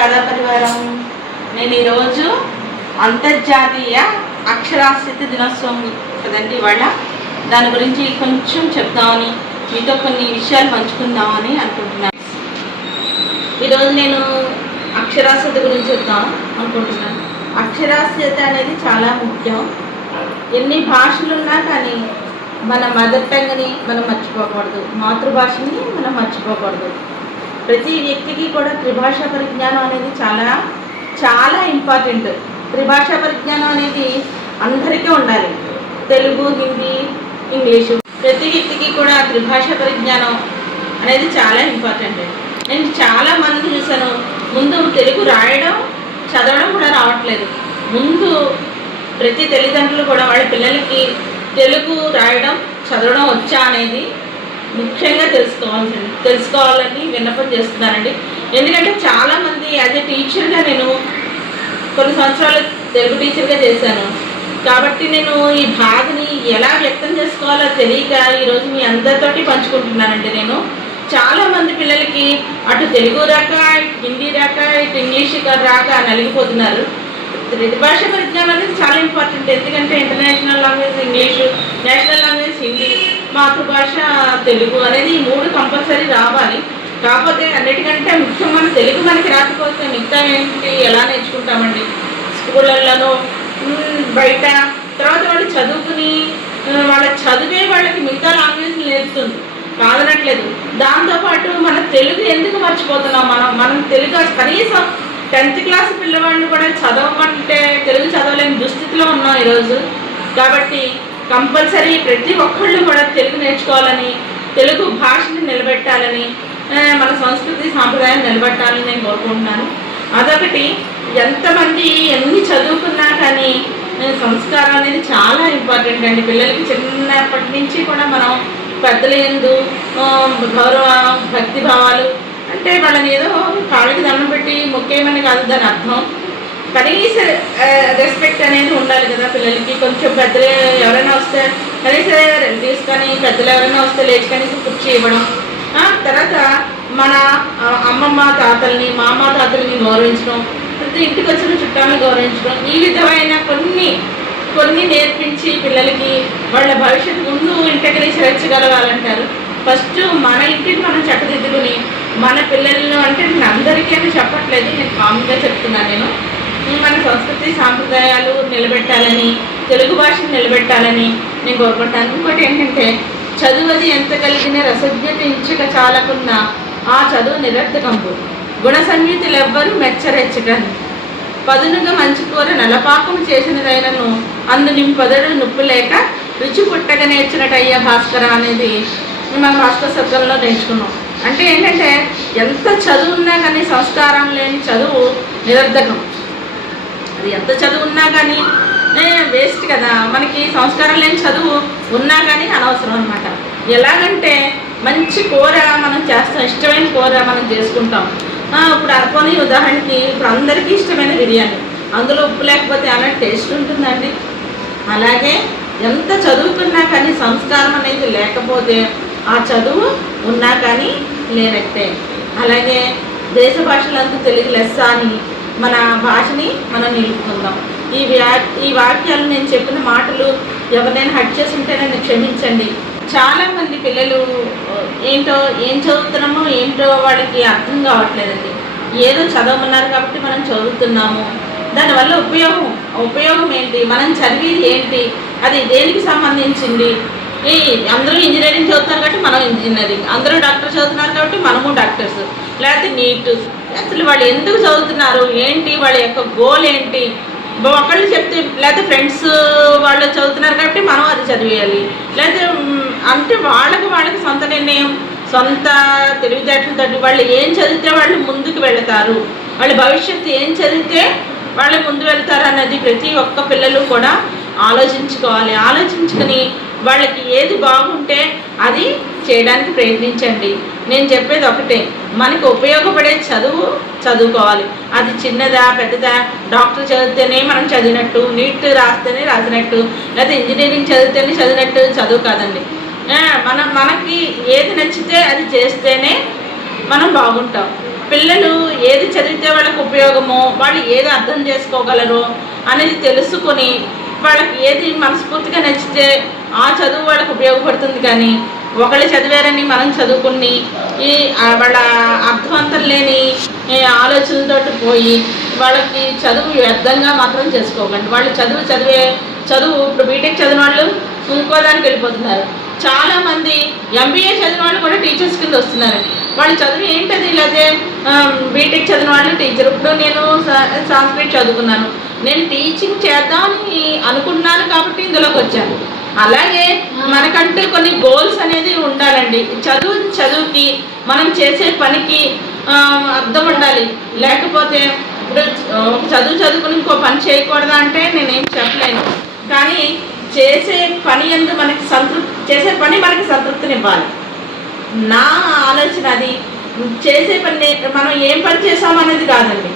కథా పరివారం. నేను ఈరోజు అంతర్జాతీయ అక్షరాస్యత దినోత్సవం కదండి ఇవాళ. దాని గురించి కొంచెం చెప్దామని, మీతో కొన్ని విషయాలు పంచుకుందామని అనుకుంటున్నాను. ఈరోజు నేను అక్షరాస్యత గురించి చెప్దాం అనుకుంటున్నాను. అక్షరాస్యత అనేది చాలా ముఖ్యం. ఎన్ని భాషలు ఉన్నా కానీ మన మదర్ టంగ్ని మనం మర్చిపోకూడదు, మాతృభాషని మనం మర్చిపోకూడదు. ప్రతి వ్యక్తికి కూడా త్రిభాషా పరిజ్ఞానం అనేది చాలా చాలా ఇంపార్టెంట్. త్రిభాషా పరిజ్ఞానం అనేది అందరికీ ఉండాలి. తెలుగు, హిందీ, ఇంగ్లీషు. ప్రతి వ్యక్తికి కూడా త్రిభాషా పరిజ్ఞానం అనేది చాలా ఇంపార్టెంట్. నేను చాలా మందిని చూశాను, ముందు తెలుగు రాయడం చదవడం కూడా రావట్లేదు. ముందు ప్రతి తల్లిదండ్రులు కూడా వాళ్ళ పిల్లలకి తెలుగు రాయడం చదవడం వచ్చా అనేది ముఖ్యంగా తెలుసుకోవాలని విన్నపం చేస్తున్నానండి. ఎందుకంటే చాలామంది యాజ్ ఏ టీచర్గా నేను కొన్ని సంవత్సరాలు తెలుగు టీచర్గా చేశాను కాబట్టి నేను ఈ బాధని ఎలా వ్యక్తం చేసుకోవాలో తెలియక ఈరోజు మీ అందరితోటి పంచుకుంటున్నానండి. నేను చాలామంది పిల్లలకి అటు తెలుగు రాక, హిందీ రాక, ఇటు ఇంగ్లీష్ రాక నలిగిపోతున్నారు. త్రిభాష పరిజ్ఞానం అనేది చాలా ఇంపార్టెంట్. ఎందుకంటే international language English, national language Hindi, మాతృభాష తెలుగు అనేది ఈ మూడు కంపల్సరీ రావాలి. కాకపోతే అన్నిటికంటే ముఖ్యం మన తెలుగు మనకి రాకపోతే మిగతా ఏంటి ఎలా నేర్చుకుంటామండి? స్కూళ్ళల్లోనూ బయట తర్వాత వాళ్ళు చదువుకుని వాళ్ళ చదివే వాళ్ళకి మిగతా లాంగ్వేజ్ నేర్పుతుంది, కాదనట్లేదు. దాంతోపాటు మన తెలుగు ఎందుకు మర్చిపోతున్నాం? మనం తెలుగు కనీసం 10th క్లాస్ పిల్లవాడిని కూడా చదవమంటే తెలుగు చదవలేని దుస్థితిలో ఉన్నాం ఈరోజు. కాబట్టి కంపల్సరీ ప్రతి ఒక్కళ్ళు కూడా తెలుగు నేర్చుకోవాలని, తెలుగు భాషని నిలబెట్టాలని, మన సంస్కృతి సాంప్రదాయాన్ని నిలబెట్టాలని నేను కోరుకుంటున్నాను. అదొకటి. ఎంతమంది ఎన్ని చదువుకున్నా కానీ సంస్కారం అనేది చాలా ఇంపార్టెంట్ అండి. పిల్లలకి చిన్నప్పటి నుంచి కూడా మనం పెద్దల యందు గౌరవ భక్తి భావాలు అంటే వాళ్ళని ఏదో కాళ్ళకి దండం పెట్టి మొక్కేయమని కాదు దాని అర్థం. కనీస రెస్పెక్ట్ అనేది ఉండాలి కదా పిల్లలకి. కొంచెం పెద్దలు ఎవరైనా వస్తే కనీస రిలేటివ్స్ కానీ పెద్దలు ఎవరైనా వస్తే లేచి కనీసం కుర్చీ ఇవ్వడం. తర్వాత మన అమ్మమ్మ తాతల్ని, మా అమ్మ తాతల్ని గౌరవించడం, ప్రతి ఇంటికి వచ్చిన చుట్టాలను గౌరవించడం, ఈ విధమైన కొన్ని నేర్పించి పిల్లలకి వాళ్ళ భవిష్యత్తు ముందు ఇంటికి చేర్చగలగాలంటారు. ఫస్ట్ మన ఇంటిని మనం చక్కదిద్దుకుని మన పిల్లలను, అంటే నేను అందరికీ అని చెప్పట్లేదు, నేను కామన్గా చెప్తున్నాను. నేను మన సంస్కృతి సాంప్రదాయాలు నిలబెట్టాలని, తెలుగు భాషను నిలబెట్టాలని నేను కోరుకుంటాను. ఇంకోటి ఏంటంటే చదువుది ఎంత కలిగిన రసజ్ఞత ఇంచక చాలకున్న ఆ చదువు నిరర్థకంపు, గుణ సంగీతులు ఎవ్వరూ మెచ్చరెచ్చటని, పదునుగా మంచి కూర నలపాకం చేసినదైనను అందు నింపదడు నొప్పు లేక రుచి పుట్టగా నేర్చినట్టయ్యా భాస్కర అనేది మన భాస్కర శబ్దంలో నేర్చుకున్నాం. అంటే ఏంటంటే ఎంత చదువు ఉన్నా కానీ సంస్కారం లేని చదువు నిరర్ధకం. అది ఎంత చదువు ఉన్నా కానీ వేస్ట్ కదా. మనకి సంస్కారం లేని చదువు ఉన్నా కానీ అనవసరం అనమాట. ఎలాగంటే మంచి కూర మనం చేస్తాం, ఇష్టమైన కూర మనం చేసుకుంటాం. ఇప్పుడు అనుకోని ఉదాహరణకి ఇప్పుడు అందరికీ ఇష్టమైన బిర్యానీ, అందులో ఉప్పు లేకపోతే అలా టేస్ట్ ఉంటుందండి. అలాగే ఎంత చదువుకున్నా కానీ సంస్కారం అనేది లేకపోతే ఆ చదువు ఉన్నా కానీ లేనట్టే. అలాగే దేశ భాషలంతా తెలుగు లెస్స అని మన భాషని మనం నిలుపుకుందాం. ఈ వాక్యాలు నేను చెప్పిన మాటలు ఎవరినైనా హట్ చేసి ఉంటే నన్ను క్షమించండి. చాలామంది పిల్లలు ఏం చదువుతున్నామో ఏంటో వాళ్ళకి అర్థం కావట్లేదండి. ఏదో చదవమన్నారు కాబట్టి మనం చదువుతున్నాము, దానివల్ల ఉపయోగం ఏంటి? మనం చదివేది ఏంటి? అది దేనికి సంబంధించింది? అందరూ ఇంజనీరింగ్ చదువుతున్నారు కాబట్టి మనం ఇంజనీరింగ్, అందరూ డాక్టర్ చదువుతున్నారు కాబట్టి మనము డాక్టర్స్, లేకపోతే నీట్. అసలు వాళ్ళు ఎందుకు చదువుతున్నారు ఏంటి? వాళ్ళ యొక్క గోల్ ఏంటి? ఒకళ్ళు చెప్తే, లేకపోతే ఫ్రెండ్స్ వాళ్ళు చదువుతున్నారు కాబట్టి మనం అది చదివేయాలి, లేకపోతే అంటే వాళ్ళకి సొంత నిర్ణయం, సొంత తెలివితేటలతో వాళ్ళు ఏం చదివితే వాళ్ళు ముందుకు వెళతారు, వాళ్ళ భవిష్యత్తు ఏం చదివితే వాళ్ళు ముందు వెళ్తారు అన్నది ప్రతి ఒక్క పిల్లలు కూడా ఆలోచించుకోవాలి. ఆలోచించుకుని వాళ్ళకి ఏది బాగుంటే అది చేయడానికి ప్రయత్నించండి. నేను చెప్పేది ఒకటే, మనకు ఉపయోగపడే చదువుకోవాలి. అది చిన్నదా పెద్దదా, డాక్టర్ చదివితేనే మనం చదివినట్టు, నీట్ రాస్తేనే రాసినట్టు, లేకపోతే ఇంజనీరింగ్ చదివితేనే చదివినట్టు చదువు కాదండి. మనకి ఏది నచ్చితే అది చేస్తేనే మనం బాగుంటాం. పిల్లలు ఏది చదివితే వాళ్ళకి ఉపయోగమో, వాళ్ళు ఏది అర్థం చేసుకోగలరో అనేది తెలుసుకొని వాళ్ళకి ఏది మనస్ఫూర్తిగా నచ్చితే ఆ చదువు వాళ్ళకి ఉపయోగపడుతుంది. కానీ ఒకళ్ళు చదివారని మనం చదువుకుని ఈ వాళ్ళ అర్థవంతం లేని ఆలోచనలతో పోయి వాళ్ళకి చదువు వ్యర్థంగా మాత్రం చేసుకోకండి. వాళ్ళు చదువు ఇప్పుడు బీటెక్ చదివిన వాళ్ళు ఇంకో దానికి వెళ్ళిపోతున్నారు. చాలామంది ఎంబీఏ చదివిన వాళ్ళు కూడా టీచర్స్ కింద వస్తున్నారు. వాళ్ళు చదువు ఏంటది, లేకపోతే బీటెక్ చదివిన వాళ్ళు టీచర్. ఇప్పుడు నేను సంస్కృత్ చదువుకున్నాను, నేను టీచింగ్ చేద్దామని అనుకున్నాను కాబట్టి ఇందులోకి వచ్చాను. అలాగే మనకంటూ కొన్ని గోల్స్ అనేది ఉండాలండి. చదువుకి మనం చేసే పనికి అర్థం ఉండాలి. లేకపోతే ఇప్పుడు చదువుకుని ఇంకో పని చేయకూడదా అంటే నేనేం చెప్పలేను. కానీ చేసే పని చేసే పని మనకి సంతృప్తినివ్వాలి. నా ఆలోచన అది. చేసే పని మనం ఏం పని చేసామనేది కాదండి,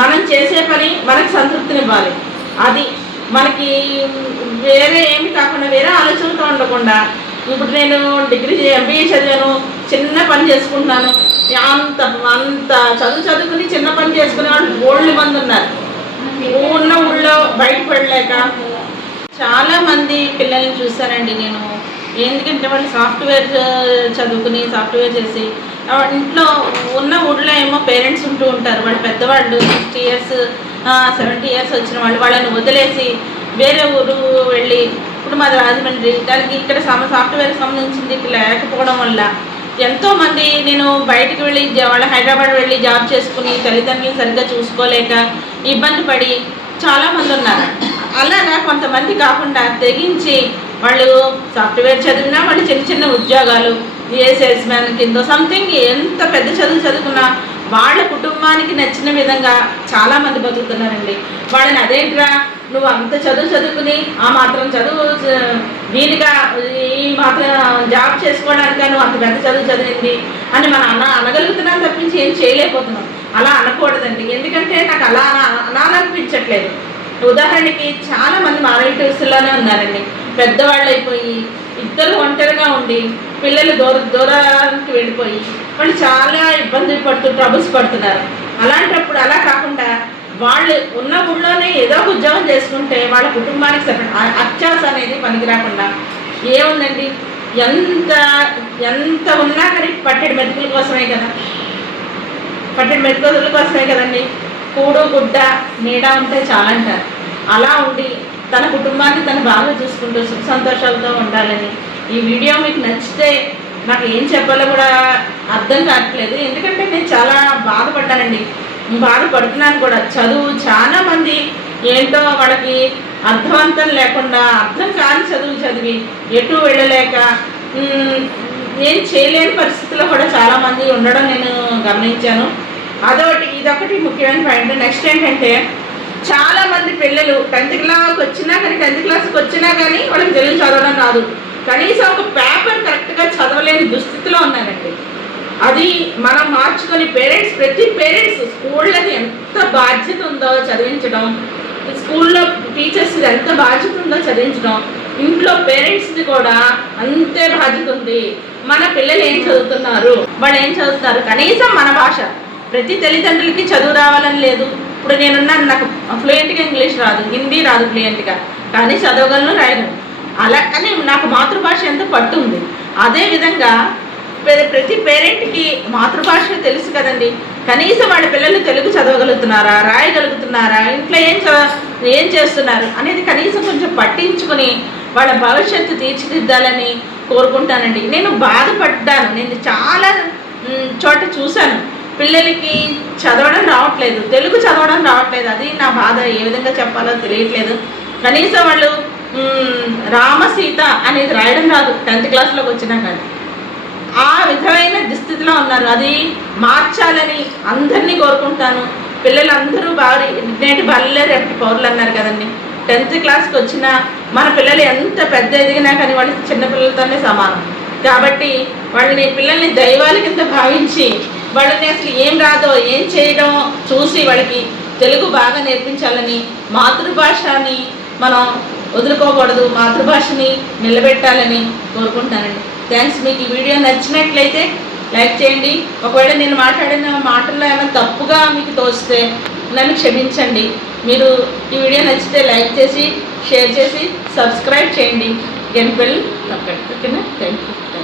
మనం చేసే పని మనకి సంతృప్తినివ్వాలి. అది మనకి వేరే ఏమి కాకుండా, వేరే ఆలోచనతో ఉండకుండా. ఇప్పుడు నేను డిగ్రీ ఎంబీఏ చదివాను, చిన్న పని చేసుకుంటున్నాను. అంత చదువుకుని చిన్న పని చేసుకునే వాళ్ళు బోల్డ్ మంది ఉన్నారు. ఉన్న ఊళ్ళో బయటకు వెళ్ళలేక చాలామంది పిల్లల్ని చూశానండి నేను. ఎందుకంటే వాళ్ళు సాఫ్ట్వేర్ చదువుకుని సాఫ్ట్వేర్ చేసి ఇంట్లో ఉన్న ఊళ్ళో ఏమో పేరెంట్స్ ఉంటూ ఉంటారు. వాళ్ళు పెద్దవాళ్ళు 60 years 70 years వచ్చిన వాళ్ళని వదిలేసి వేరే ఊరు వెళ్ళి, ఇప్పుడు మాది రాజమండ్రి, దానికి ఇక్కడ సాఫ్ట్వేర్కి సంబంధించింది లేకపోవడం వల్ల ఎంతోమంది నేను బయటకు వెళ్ళి వాళ్ళ హైదరాబాద్ వెళ్ళి జాబ్ చేసుకుని తల్లిదండ్రులను సరిగ్గా చూసుకోలేక ఇబ్బంది పడి చాలామంది ఉన్నారు. అలాగా కొంతమంది కాకుండా తెగించి వాళ్ళు సాఫ్ట్వేర్ చదివినా వాళ్ళు చిన్న ఉద్యోగాలు, సేల్స్ మ్యాన్ కింద సంథింగ్, ఎంత పెద్ద చదువుకున్నా వాళ్ళ కుటుంబానికి నచ్చిన విధంగా చాలామంది బతుకుతున్నారండి. వాళ్ళని అదేంట్రా నువ్వు అంత చదువుకుని ఆ మాత్రం చదువు దీనిగా ఈ మాత్రం జాబ్ చేసుకోవడానికి నువ్వు అంత పెద్ద చదివింది అని మనం అనగలుగుతున్నాం తప్పించి ఏం చేయలేకపోతున్నాం. అలా అనకూడదండి. ఎందుకంటే నాకు అలా అనాలనిపించట్లేదు. ఉదాహరణకి చాలామంది మా రిలేటివ్స్లోనే ఉన్నారండి. పెద్దవాళ్ళు అయిపోయి ఇద్దరు ఒంటరిగా ఉండి పిల్లలు దూరానికి వెళ్ళిపోయి వాళ్ళు చాలా ఇబ్బంది ట్రబుల్స్ పడుతున్నారు. అలాంటప్పుడు అలా కాకుండా వాళ్ళు ఉన్న ఊళ్ళోనే ఏదో ఒక ఉద్యోగం చేసుకుంటే వాళ్ళ కుటుంబానికి సపరేట్ అత్యాస అనేది పనికి రాకుండా ఏముందండి. ఎంత ఉన్నా కానీ పట్టెడు మెతుకుల కోసమే కదండి. కూడు గుడ్డ నీడ ఉంటే చాలంటారు. అలా ఉండి తన కుటుంబాన్ని తను బాగా చూసుకుంటూ సుఖ సంతోషాలతో ఉండాలని. ఈ వీడియో మీకు నచ్చితే నాకు ఏం చెప్పాలో కూడా అర్థం కావట్లేదు. ఎందుకంటే నేను చాలా బాధపడుతున్నాను కూడా. చదువు చాలా మంది ఏంటో వాళ్ళకి అర్థవంతం లేకుండా అర్థం కాని చదువు చదివి ఎటు వెళ్ళలేక ఏం చేయలేని పరిస్థితుల్లో కూడా చాలామంది ఉండడం నేను గమనించాను. ఇదొకటి ముఖ్యమైన పాయింట్. నెక్స్ట్ ఏంటంటే చాలామంది పిల్లలు 10th క్లాస్కి వచ్చినా కానీ వాళ్ళకి తెలుగు చదవడం రాదు. కనీసం ఒక పేపర్ కరెక్ట్గా చదవలేని దుస్థితిలో ఉన్నారండి. అది మనం మార్చుకొని ప్రతి పేరెంట్స్ స్కూళ్ళకి ఎంత బాధ్యత ఉందో చదివించడం, స్కూల్లో టీచర్స్ ఎంత బాధ్యత ఉందో చదివించడం, ఇంట్లో పేరెంట్స్ది కూడా అంతే బాధ్యత ఉంది. మన పిల్లలు ఏం చదువుతున్నారు, వాళ్ళు ఏం చదువుతున్నారు, కనీసం మన భాష. ప్రతి తల్లిదండ్రులకి చదువు రావాలని లేదు. ఇప్పుడు నేనున్నాను, నాకు ఫ్లూయెంట్గా ఇంగ్లీష్ రాదు, హిందీ రాదు ఫ్లూయెంట్గా, కానీ చదవగలను, రాయగలను. అలా కానీ నాకు మాతృభాష ఎంత పట్టు ఉంది. అదేవిధంగా ప్రతి పేరెంట్కి మాతృభాష తెలుసు కదండి. కనీసం వాళ్ళ పిల్లలు తెలుగు చదవగలుగుతున్నారా, రాయగలుగుతున్నారా, ఇంట్లో ఏం చేస్తున్నారు అనేది కనీసం కొంచెం పట్టించుకొని వాళ్ళ భవిష్యత్తు తీర్చిదిద్దాలని కోరుకుంటానండి. నేను బాధపడ్డాను. నేను చాలా చోట చూశాను, పిల్లలకి చదవడం రావట్లేదు, తెలుగు చదవడం రావట్లేదు. అది నా బాధ. ఏ విధంగా చెప్పాలో తెలియట్లేదు. కనీసం వాళ్ళు రామసీత అనేది రాయడం రాదు 10th క్లాస్లోకి వచ్చినా కానీ. ఆ విధమైన దుస్థితిలో ఉన్నారు. అది మార్చాలని అందరినీ కోరుకుంటాను. పిల్లలందరూ బాగా నేటి బల్లే రేపటి పౌరులు అన్నారు కదండి. 10th క్లాస్కి వచ్చిన మన పిల్లలు ఎంత పెద్ద ఎదిగినా కానీ వాళ్ళు చిన్నపిల్లలతోనే సమానం. కాబట్టి పిల్లల్ని దైవాల కింద భావించి వాళ్ళని అసలు ఏం రాదో ఏం చేయడం చూసి వాళ్ళకి తెలుగు బాగా నేర్పించాలని, మాతృభాషని మనం వదులుకోకూడదు, మాతృభాషని నిలబెట్టాలని కోరుకుంటానండి. థ్యాంక్స్. మీకు ఈ వీడియో నచ్చినట్లయితే లైక్ చేయండి. ఒకవేళ నేను మాట్లాడిన మాటల్లో ఏమైనా తప్పుగా మీకు తోస్తే నన్ను క్షమించండి. మీరు ఈ వీడియో నచ్చితే లైక్ చేసి షేర్ చేసి సబ్స్క్రైబ్ చేయండి. గంట బెల్ నొక్కండి. ఓకేనా? Thank you.